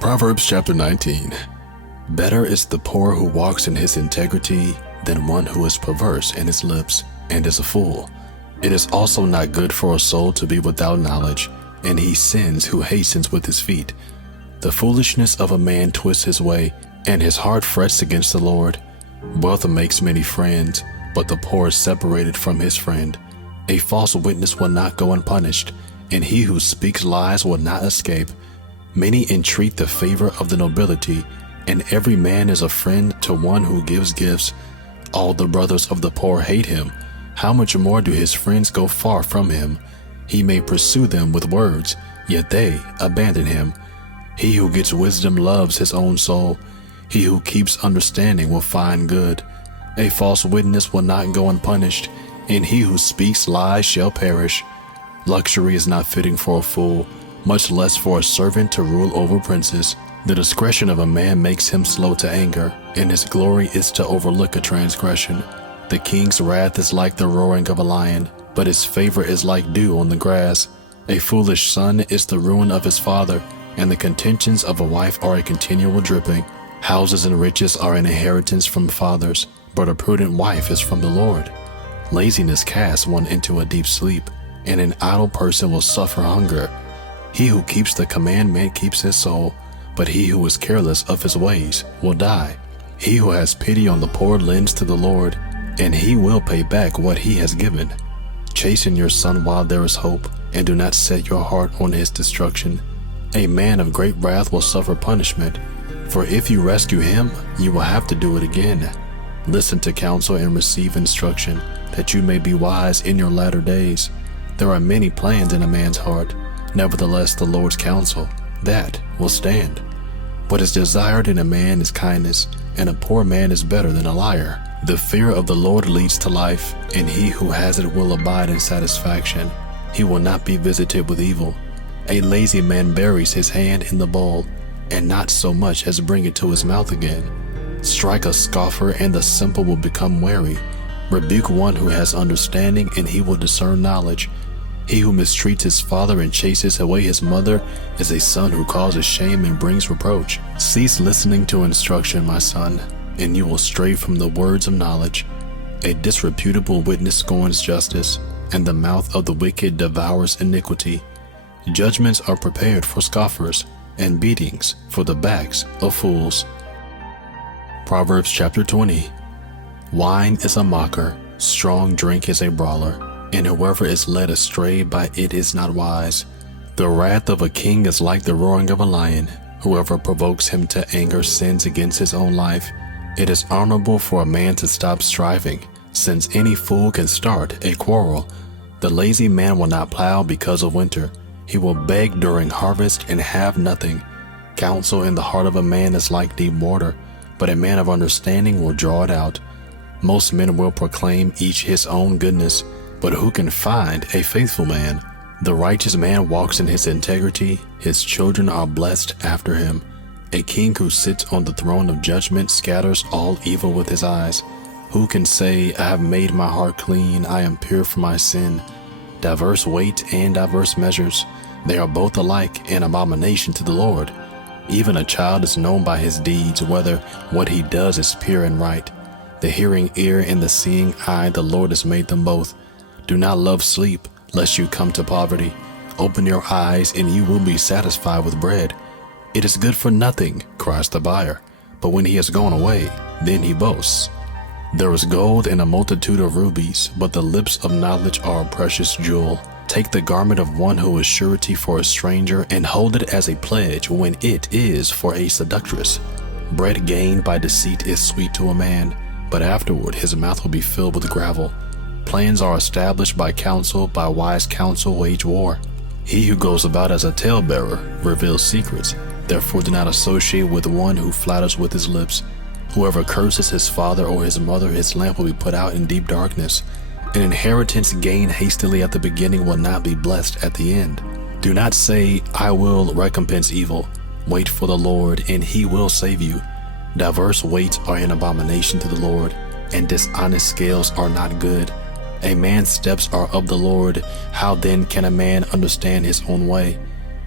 Proverbs chapter 19. Better is the poor who walks in his integrity than one who is perverse in his lips and is a fool. It is also not good for a soul to be without knowledge, and he sins who hastens with his feet. The foolishness of a man twists his way, and his heart frets against the Lord. Wealth makes many friends, but the poor is separated from his friend. A false witness will not go unpunished, and he who speaks lies will not escape. Many entreat the favor of the nobility, and every man is a friend to one who gives gifts. All the brothers of the poor hate him. How much more do his friends go far from him? He may pursue them with words, yet they abandon him. He who gets wisdom loves his own soul. He who keeps understanding will find good. A false witness will not go unpunished, and he who speaks lies shall perish. Luxury is not fitting for a fool, much less for a servant to rule over princes. The discretion of a man makes him slow to anger, and his glory is to overlook a transgression. The king's wrath is like the roaring of a lion, but his favor is like dew on the grass. A foolish son is the ruin of his father, and the contentions of a wife are a continual dripping. Houses and riches are an inheritance from fathers, but a prudent wife is from the Lord. Laziness casts one into a deep sleep, and an idle person will suffer hunger. He who keeps the commandment keeps his soul, but he who is careless of his ways will die. He who has pity on the poor lends to the Lord, and he will pay back what he has given. Chasten your son while there is hope, and do not set your heart on his destruction. A man of great wrath will suffer punishment, for if you rescue him, you will have to do it again. Listen to counsel and receive instruction, that you may be wise in your latter days. There are many plans in a man's heart, nevertheless the Lord's counsel, that will stand. What is desired in a man is kindness, and a poor man is better than a liar. The fear of the Lord leads to life, and he who has it will abide in satisfaction. He will not be visited with evil. A lazy man buries his hand in the bowl, and not so much as bring it to his mouth again. Strike a scoffer, and the simple will become wary. Rebuke one who has understanding, and he will discern knowledge. He who mistreats his father and chases away his mother is a son who causes shame and brings reproach. Cease listening to instruction, my son, and you will stray from the words of knowledge. A disreputable witness scorns justice, and the mouth of the wicked devours iniquity. Judgments are prepared for scoffers, and beatings for the backs of fools. Proverbs chapter 20. Wine is a mocker, strong drink is a brawler, and whoever is led astray by it is not wise. The wrath of a king is like the roaring of a lion. Whoever provokes him to anger sins against his own life. It is honorable for a man to stop striving, since any fool can start a quarrel. The lazy man will not plow because of winter. He will beg during harvest and have nothing. Counsel in the heart of a man is like deep water, but a man of understanding will draw it out. Most men will proclaim each his own goodness, but who can find a faithful man? The righteous man walks in his integrity. His children are blessed after him. A king who sits on the throne of judgment scatters all evil with his eyes. Who can say, I have made my heart clean, I am pure from my sin? Diverse weight and diverse measures, they are both alike an abomination to the Lord. Even a child is known by his deeds, whether what he does is pure and right. The hearing ear and the seeing eye, the Lord has made them both. Do not love sleep, lest you come to poverty. Open your eyes, and you will be satisfied with bread. It is good for nothing, cries the buyer, but when he has gone away, then he boasts. There is gold in a multitude of rubies, but the lips of knowledge are a precious jewel. Take the garment of one who is surety for a stranger, and hold it as a pledge when it is for a seductress. Bread gained by deceit is sweet to a man, but afterward his mouth will be filled with gravel. Plans are established by counsel, by wise counsel wage war. He who goes about as a talebearer reveals secrets. Therefore do not associate with one who flatters with his lips. Whoever curses his father or his mother, his lamp will be put out in deep darkness. An inheritance gained hastily at the beginning will not be blessed at the end. Do not say, I will recompense evil. Wait for the Lord, and he will save you. Diverse weights are an abomination to the Lord, and dishonest scales are not good. A man's steps are of the Lord. How then can a man understand his own way?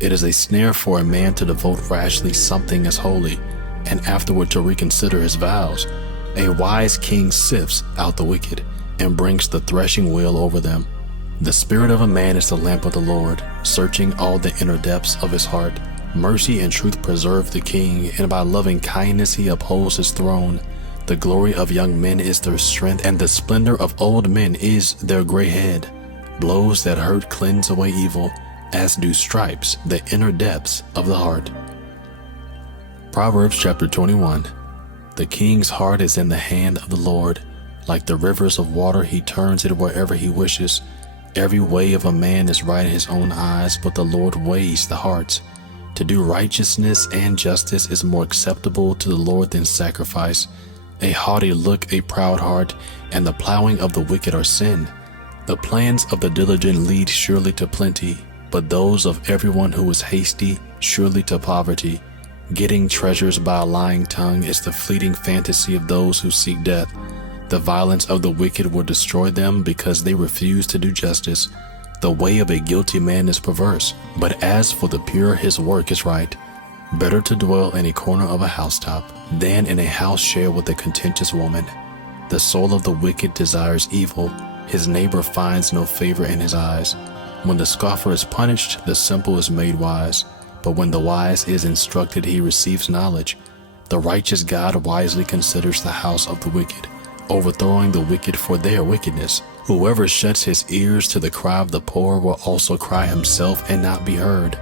It is a snare for a man to devote rashly something as holy, and afterward to reconsider his vows. A wise king sifts out the wicked, and brings the threshing wheel over them. The spirit of a man is the lamp of the Lord, searching all the inner depths of his heart. Mercy and truth preserve the king, and by loving kindness he upholds his throne. The glory of young men is their strength, and the splendor of old men is their gray head. Blows that hurt cleanse away evil, as do stripes the inner depths of the heart. Proverbs chapter 21. The king's heart is in the hand of the Lord. Like the rivers of water, he turns it wherever he wishes. Every way of a man is right in his own eyes, but the Lord weighs the hearts. To do righteousness and justice is more acceptable to the Lord than sacrifice. A haughty look, a proud heart, and the plowing of the wicked are sin. The plans of the diligent lead surely to plenty, but those of everyone who is hasty surely to poverty. Getting treasures by a lying tongue is the fleeting fantasy of those who seek death. The violence of the wicked will destroy them because they refuse to do justice. The way of a guilty man is perverse, but as for the pure, his work is right. Better to dwell in a corner of a housetop than in a house shared with a contentious woman. The soul of the wicked desires evil. His neighbor finds no favor in his eyes. When the scoffer is punished, the simple is made wise. But when the wise is instructed, he receives knowledge. The righteous God wisely considers the house of the wicked, overthrowing the wicked for their wickedness. Whoever shuts his ears to the cry of the poor will also cry himself and not be heard.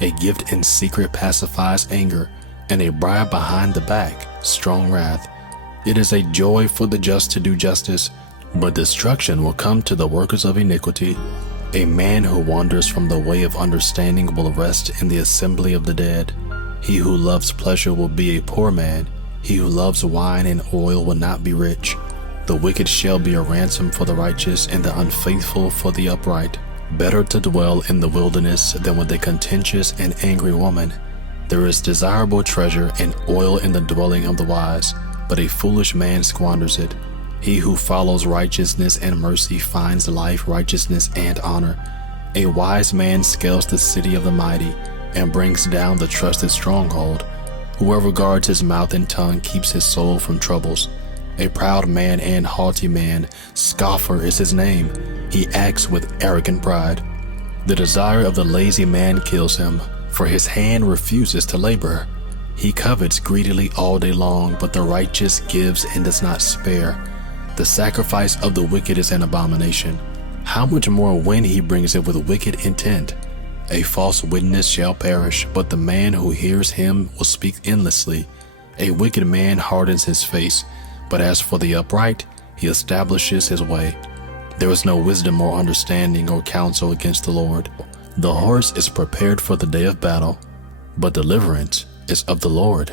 A gift in secret pacifies anger, and a bribe behind the back, strong wrath. It is a joy for the just to do justice, but destruction will come to the workers of iniquity. A man who wanders from the way of understanding will rest in the assembly of the dead. He who loves pleasure will be a poor man. He who loves wine and oil will not be rich. The wicked shall be a ransom for the righteous, and the unfaithful for the upright. Better to dwell in the wilderness than with a contentious and angry woman. There is desirable treasure and oil in the dwelling of the wise, but a foolish man squanders it. He who follows righteousness and mercy finds life, righteousness, and honor. A wise man scales the city of the mighty and brings down the trusted stronghold. Whoever guards his mouth and tongue keeps his soul from troubles. A proud man and haughty man, scoffer is his name. He acts with arrogant pride. The desire of the lazy man kills him, for his hand refuses to labor. He covets greedily all day long, but the righteous gives and does not spare. The sacrifice of the wicked is an abomination. How much more when he brings it with wicked intent? A false witness shall perish, but the man who hears him will speak endlessly. A wicked man hardens his face, but as for the upright, he establishes his way. There is no wisdom or understanding or counsel against the Lord. The horse is prepared for the day of battle, but deliverance is of the Lord.